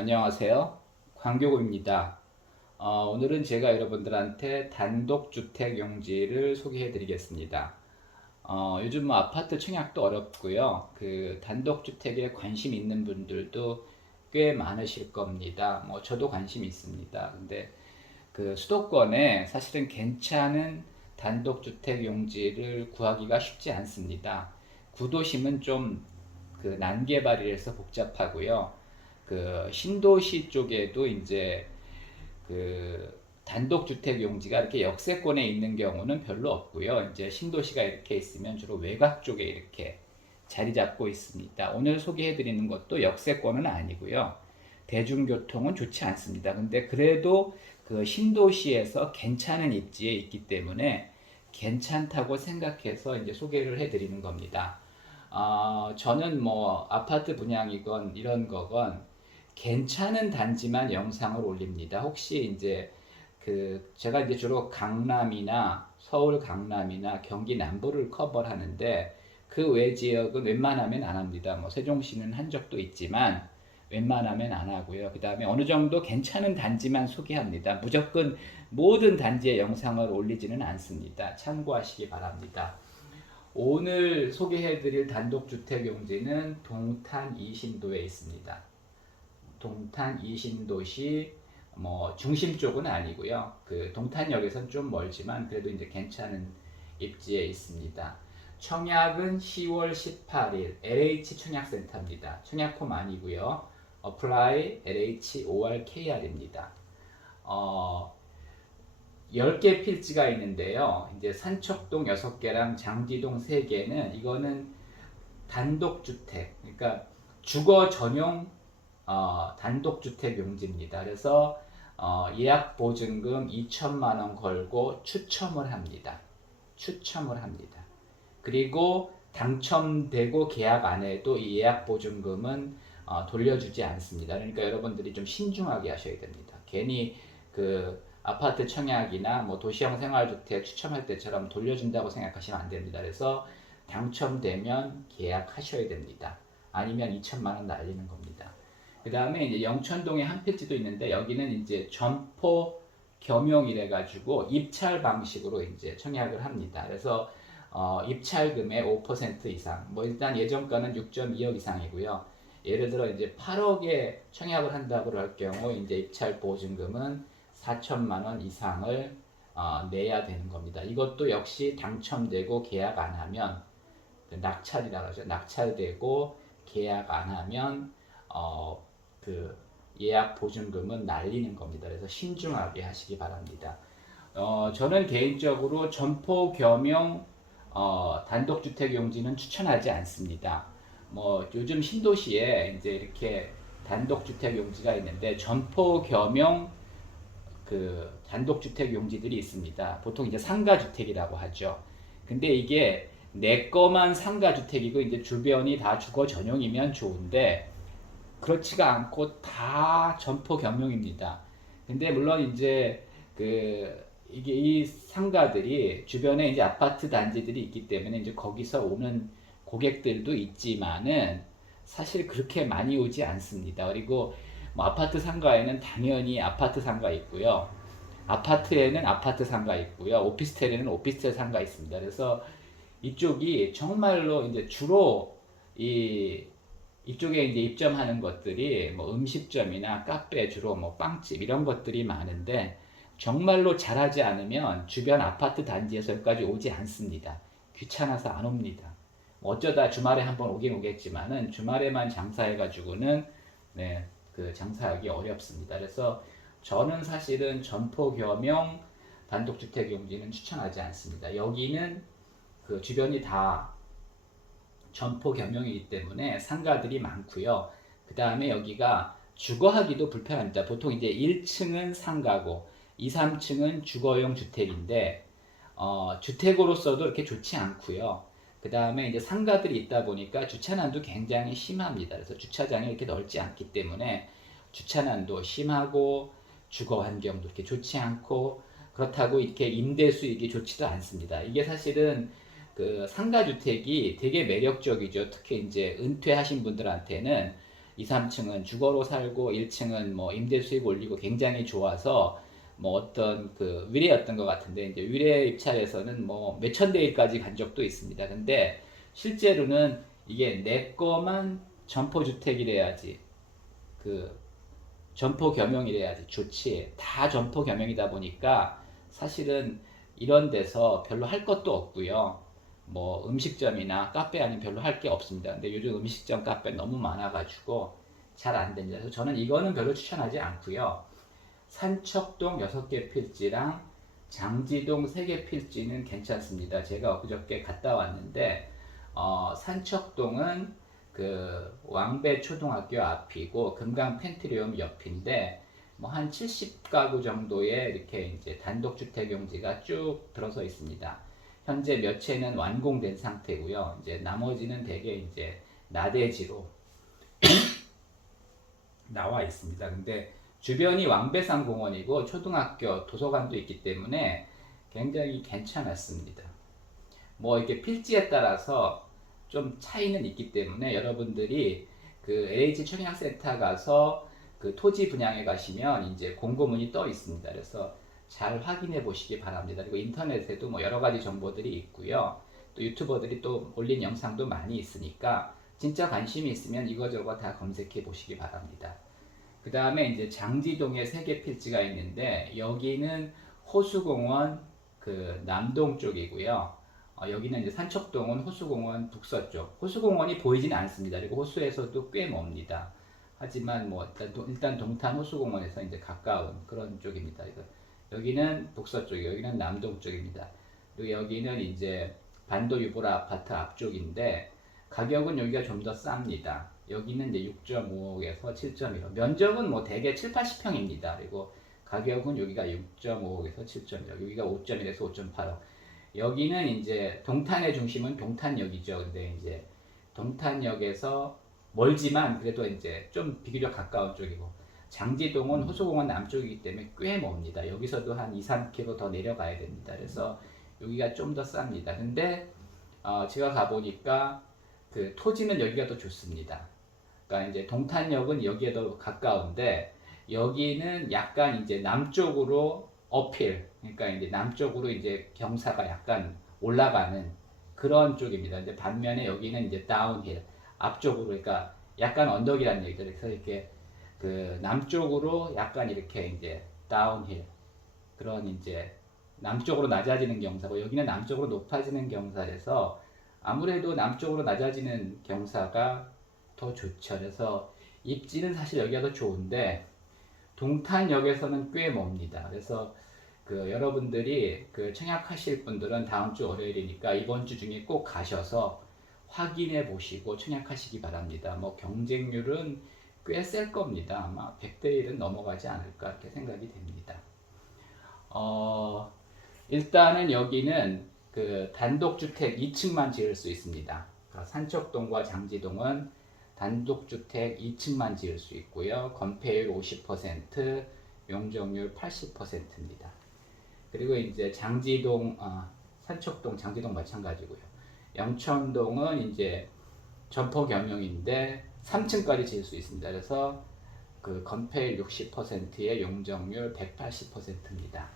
안녕하세요. 광교구입니다. 오늘은 제가 여러분들한테 단독주택 용지를 소개해 드리겠습니다. 요즘 뭐 아파트 청약도 어렵고요. 그 단독주택에 관심 있는 분들도 꽤 많으실 겁니다. 뭐 저도 관심 있습니다. 근데 그 수도권에 사실은 괜찮은 단독주택 용지를 구하기가 쉽지 않습니다. 구도심은 좀 그 난개발이라서 복잡하고요. 그 신도시 쪽에도 이제 그 단독주택 용지가 이렇게 역세권에 있는 경우는 별로 없고요. 이제 신도시가 이렇게 있으면 주로 외곽 쪽에 이렇게 자리 잡고 있습니다. 오늘 소개해 드리는 것도 역세권은 아니고요. 대중교통은 좋지 않습니다. 근데 그래도 그 신도시에서 괜찮은 입지에 있기 때문에 괜찮다고 생각해서 이제 소개를 해 드리는 겁니다. 저는 뭐 아파트 분양이건 이런 거건 괜찮은 단지만 영상을 올립니다. 혹시 이제 그 제가 이제 주로 강남이나 서울 강남이나 경기 남부를 커버하는데 그 외 지역은 웬만하면 안 합니다. 뭐 세종시는 한 적도 있지만 웬만하면 안 하고요. 그 다음에 어느 정도 괜찮은 단지만 소개합니다. 무조건 모든 단지의 영상을 올리지는 않습니다. 참고하시기 바랍니다. 오늘 소개해드릴 단독주택 용지는 동탄 이신도에 있습니다. 동탄 이신도시 뭐 중심 쪽은 아니고요. 그 동탄역에선 좀 멀지만 그래도 이제 괜찮은 입지에 있습니다. 청약은 10월 18일 LH 청약센터입니다. 청약홈 아니고요. apply LH OR KR입니다. 10개 필지가 있는데요. 이제 산척동 6개랑 장지동 3개는 이거는 단독주택, 그러니까 주거 전용 단독주택 용지입니다. 그래서 예약 보증금 2천만 원 걸고 추첨을 합니다. 추첨을 합니다. 그리고 당첨되고 계약 안 해도 이 예약 보증금은 돌려주지 않습니다. 그러니까 여러분들이 좀 신중하게 하셔야 됩니다. 괜히 그 아파트 청약이나 뭐 도시형 생활주택 추첨할 때처럼 돌려준다고 생각하시면 안 됩니다. 그래서 당첨되면 계약하셔야 됩니다. 아니면 2천만 원 날리는 겁니다. 그 다음에 이제 영천동에 한 필지도 있는데 여기는 이제 점포 겸용이래 가지고 입찰 방식으로 이제 청약을 합니다. 그래서 입찰금의 5% 이상, 뭐 일단 예정가는 6.2억 이상이고요. 예를 들어 이제 8억에 청약을 한다고 할 경우 이제 입찰 보증금은 4천만 원 이상을 내야 되는 겁니다. 이것도 역시 당첨되고 계약 안 하면 그 낙찰이라고 하죠. 낙찰되고 계약 안 하면 그 예약 보증금은 날리는 겁니다. 그래서 신중하게 하시기 바랍니다. 저는 개인적으로 점포 겸용 단독주택 용지는 추천하지 않습니다. 뭐 요즘 신도시에 이제 이렇게 단독주택 용지가 있는데 점포 겸용 그 단독주택 용지들이 있습니다. 보통 이제 상가주택이라고 하죠. 근데 이게 내 거만 상가주택이고 이제 주변이 다 주거 전용이면 좋은데 그렇지가 않고 다 점포 겸용입니다. 근데 물론 이제 그 이게 이 상가들이 주변에 이제 아파트 단지들이 있기 때문에 이제 거기서 오는 고객들도 있지만은 사실 그렇게 많이 오지 않습니다. 그리고 뭐 아파트 상가에는 당연히 아파트 상가 있고요. 아파트에는 아파트 상가 있고요. 오피스텔에는 오피스텔 상가 있습니다. 그래서 이쪽이 정말로 이제 주로 이쪽에 이제 입점하는 것들이 뭐 음식점이나 카페 주로 뭐 빵집 이런 것들이 많은데 정말로 잘하지 않으면 주변 아파트 단지에서 여기까지 오지 않습니다. 귀찮아서 안 옵니다. 뭐 어쩌다 주말에 한번 오긴 오겠지만은 주말에만 장사해가지고는 네, 그 장사하기 어렵습니다. 그래서 저는 사실은 점포 겸용 단독주택 용지는 추천하지 않습니다. 여기는 그 주변이 다 점포 겸용이기 때문에 상가들이 많고요. 그 다음에 여기가 주거하기도 불편합니다. 보통 이제 1층은 상가고 2, 3층은 주거용 주택인데 주택으로서도 이렇게 좋지 않고요. 그 다음에 이제 상가들이 있다 보니까 주차난도 굉장히 심합니다. 그래서 주차장이 이렇게 넓지 않기 때문에 주차난도 심하고 주거 환경도 이렇게 좋지 않고 그렇다고 이렇게 임대 수익이 좋지도 않습니다. 이게 사실은 그 상가주택이 되게 매력적이죠. 특히 이제 은퇴하신 분들한테는 2, 3층은 주거로 살고 1층은 뭐 임대 수익 올리고 굉장히 좋아서 뭐 어떤 그 위례였던 것 같은데 이제 위례 입찰에서는 뭐 몇천 대 1까지 간 적도 있습니다. 근데 실제로는 이게 내 거만 점포 주택이래야지 그 점포 겸용이래야지 좋지. 다 점포 겸용이다 보니까 사실은 이런 데서 별로 할 것도 없고요. 뭐 음식점이나 카페 아니면 별로 할 게 없습니다. 근데 요즘 음식점 카페 너무 많아가지고 잘 안 됩니다. 그래서 저는 이거는 별로 추천하지 않고요. 산척동 6개 필지랑 장지동 3개 필지는 괜찮습니다. 제가 엊그저께 갔다 왔는데 산척동은 그 왕배 초등학교 앞이고 금강 펜트리움 옆인데 뭐 한 70가구 정도의 이렇게 이제 단독주택 용지가 쭉 들어서 있습니다. 현재 몇 채는 완공된 상태고요. 이제 나머지는 대개 이제 나대지로 나와 있습니다. 근데 주변이 왕배산 공원이고 초등학교 도서관도 있기 때문에 굉장히 괜찮았습니다. 뭐 이렇게 필지에 따라서 좀 차이는 있기 때문에 여러분들이 그 LH 청약센터 가서 그 토지 분양에 가시면 이제 공고문이 떠 있습니다. 그래서 잘 확인해 보시기 바랍니다. 그리고 인터넷에도 뭐 여러 가지 정보들이 있고요. 또 유튜버들이 또 올린 영상도 많이 있으니까 진짜 관심이 있으면 이거저거 다 검색해 보시기 바랍니다. 그 다음에 이제 장지동에 3개 필지가 있는데 여기는 호수공원 그 남동 쪽이고요. 여기는 이제 산척동은 호수공원 북서쪽. 호수공원이 보이진 않습니다. 그리고 호수에서도 꽤 멉니다. 하지만 뭐 일단 동탄 호수공원에서 이제 가까운 그런 쪽입니다. 여기는 북서쪽, 여기는 남동 쪽입니다. 그리고 여기는 이제 반도 유보라 아파트 앞쪽인데 가격은 여기가 좀 더 쌉니다. 여기는 이제 6.5억에서 7.1억. 면적은 뭐 대개 7, 80평입니다. 그리고 가격은 여기가 6.5억에서 7.1억, 여기가 5.1에서 5.8억. 여기는 이제 동탄의 중심은 동탄역이죠. 근데 이제 동탄역에서 멀지만 그래도 이제 좀 비교적 가까운 쪽이고 장지동은 호수공원 남쪽이기 때문에 꽤 멉니다. 여기서도 한 2, 3km 더 내려가야 됩니다. 그래서 여기가 좀 더 쌉니다. 근데 제가 가보니까 그 토지는 여기가 더 좋습니다. 그러니까 이제 동탄역은 여기에 더 가까운데 여기는 약간 이제 남쪽으로 어필, 그러니까 이제 남쪽으로 이제 경사가 약간 올라가는 그런 쪽입니다. 이제 반면에 여기는 이제 다운힐, 앞쪽으로, 그러니까 약간 언덕이라는 얘기죠. 그래서 이렇게 그 남쪽으로 약간 이렇게 이제 다운힐, 그런 이제 남쪽으로 낮아지는 경사고 여기는 남쪽으로 높아지는 경사라서 아무래도 남쪽으로 낮아지는 경사가 더 좋죠. 그래서 입지는 사실 여기가 더 좋은데 동탄역에서는 꽤 멉니다. 그래서 그 여러분들이 그 청약하실 분들은 다음 주 월요일이니까 이번 주 중에 꼭 가셔서 확인해 보시고 청약하시기 바랍니다. 뭐 경쟁률은 꽤 셀 겁니다. 아마 100대 1은 넘어가지 않을까 이렇게 생각이 됩니다. 일단은 여기는 그 단독주택 2층만 지을 수 있습니다. 그러니까 산척동과 장지동은 단독주택 2층만 지을 수 있고요. 건폐율 50%, 용적률 80%입니다. 그리고 이제 장지동, 산척동, 장지동 마찬가지고요. 영천동은 이제 점포 겸용인데 3층까지 지을 수 있습니다. 그래서 그 건폐율 60%에 용적률 180%입니다.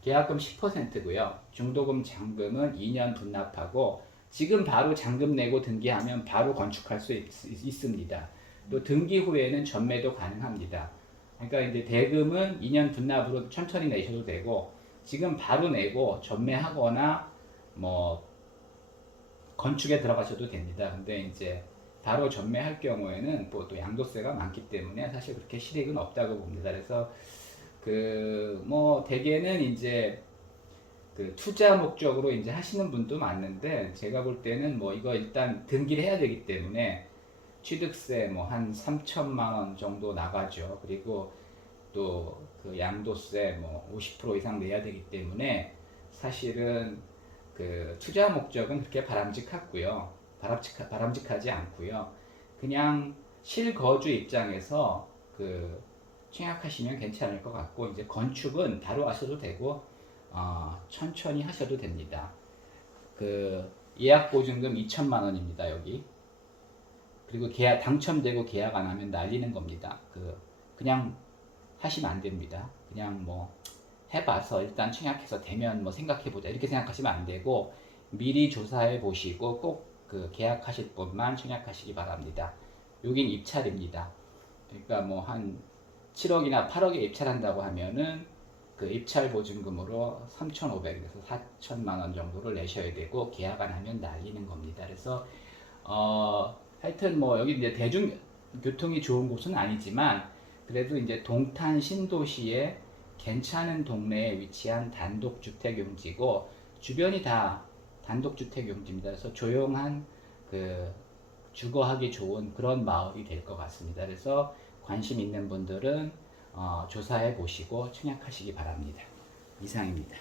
계약금 10%고요. 중도금 잔금은 2년 분납하고 지금 바로 잔금 내고 등기하면 바로 건축할 수 있습니다. 또 등기 후에는 전매도 가능합니다. 그러니까 이제 대금은 2년 분납으로 천천히 내셔도 되고 지금 바로 내고 전매하거나 뭐 건축에 들어가셔도 됩니다. 근데 이제 바로 전매할 경우에는 또 양도세가 많기 때문에 사실 그렇게 실익은 없다고 봅니다. 그래서 그 뭐 대개는 이제 그 투자 목적으로 이제 하시는 분도 많은데 제가 볼 때는 뭐 이거 일단 등기를 해야 되기 때문에 취득세 뭐 한 3천만 원 정도 나가죠. 그리고 또 그 양도세 뭐 50% 이상 내야 되기 때문에 사실은 그 투자 목적은 그렇게 바람직하고요. 바람직하지 않고요. 그냥 실거주 입장에서 그 청약하시면 괜찮을 것 같고 이제 건축은 바로 하셔도 되고 천천히 하셔도 됩니다. 그 예약 보증금 2천만 원입니다. 여기 그리고 계약 당첨되고 계약 안 하면 날리는 겁니다. 그냥 하시면 안 됩니다. 그냥 뭐 해봐서 일단 청약해서 되면 뭐 생각해보자 이렇게 생각하시면 안 되고 미리 조사해 보시고 꼭 그 계약하실 분만 청약하시기 바랍니다. 여긴 입찰입니다. 그러니까 뭐 한 7억이나 8억에 입찰한다고 하면은 그 입찰 보증금으로 3,500에서 4천만 원 정도를 내셔야 되고 계약 안 하면 날리는 겁니다. 그래서 하여튼 뭐 여기 이제 대중교통이 좋은 곳은 아니지만 그래도 이제 동탄 신도시에 괜찮은 동네에 위치한 단독주택 용지고 주변이 다 단독주택 용지입니다. 그래서 조용한 그 주거하기 좋은 그런 마을이 될 것 같습니다. 그래서 관심 있는 분들은 조사해 보시고 청약하시기 바랍니다. 이상입니다.